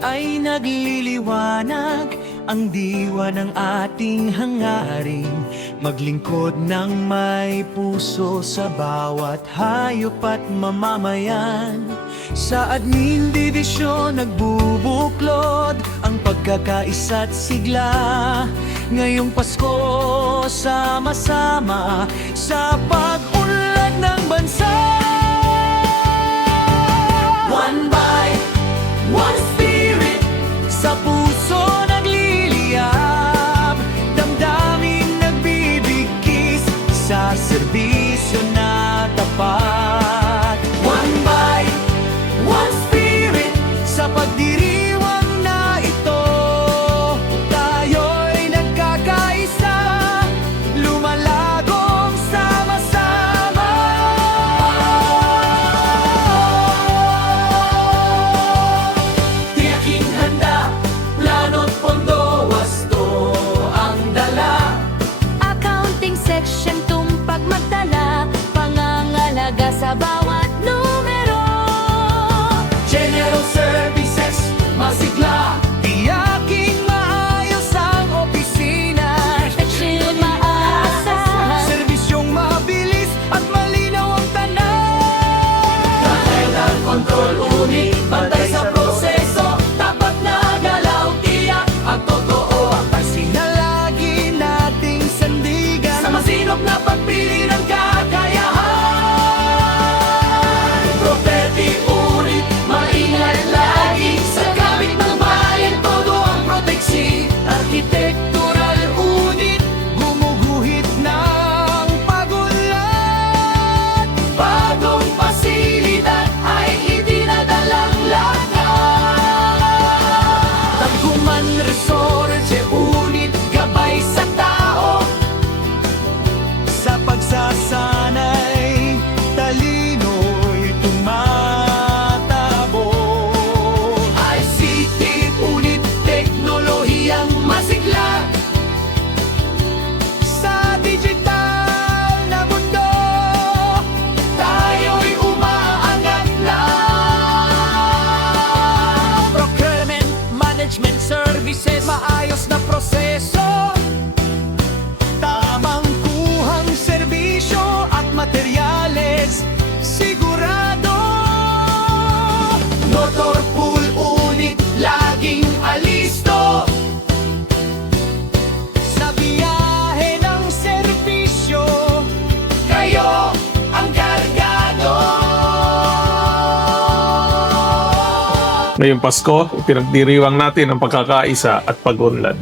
ay nagliliwanag, ang diwa ng ating hangarin, maglingkod ng may puso sa bawat hayop at mamamayan. Sa admin dibisyon nagbubuklod ang pagkakaisa't sigla. Ngayong Pasko, sama-sama sa pag-unlad ng bansa. One bite, one spirit, sa puso nagliliyab, damdamin nagbibigkis sa serbisyo na tapat. One bite, one spirit, sa pagdiriwang na ito, tayo'y nagkakaisa, lumalagong sama-sama. Tiyaking handa, plano't pondo, wasto ang dala. Accounting section, tumpak magdala, pangangalaga sa bawat numero. General Services, masigla, tiyaking maayos ang opisina. Proteksyon maaasahan, Serbisyong mabilis at malinaw ang tanan. Dahil kontrol unik, bantay sa proseso, tapat na galaw, tiyak ang totoo. Ang pansin na lagi nating sandigan, sa masinop na pagpili ng kakayahan. Propeti unit, maingat lagi, sa gamit ng bayan todo ang proteksi. Architectural unit, gumuguhit ng pagunlad. Bagong pasilidad ay idinadalang lakad. Tagkuman Resort, unit, gabay sa tao, sa pagsasanay, talino'y tumatabo. ICT unit, teknolohiyang masigla, sa digital na mundo, tayo'y umaangat na. Procurement Management Services, maayos na proseso, tamang kuhang serbisyo at materyales, sigurado. Motor pool unit, laging alisto, sa biyahe ng serbisyo, kayo ang kargado. Ngayong Pasko, pinagdiriwang natin ang pagkakaisa at pag-unlad.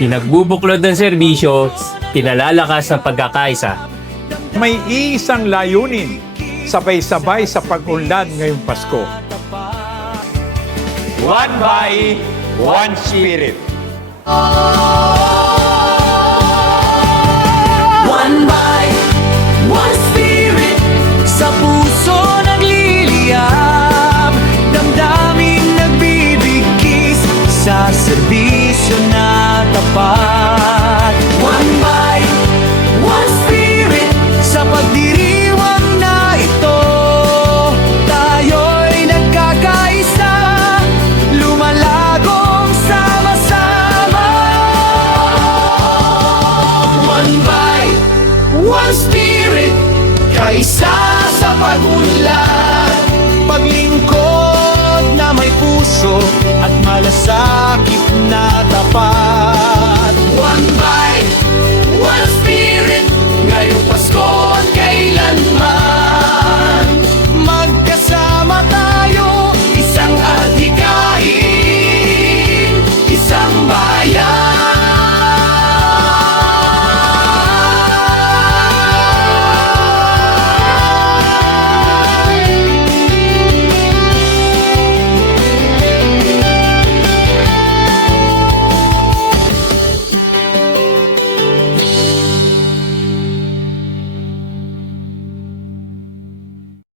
Pinagbubuklod ng serbisyo, pinalalakas ang pagkakaisa. May iisang layunin, sabay-sabay sa pag-unlad ngayong Pasko. One body, one spirit. One bite, one spirit, sa puso nagliliyab, damdamin nagbibigkis sa serbisyo na tapat.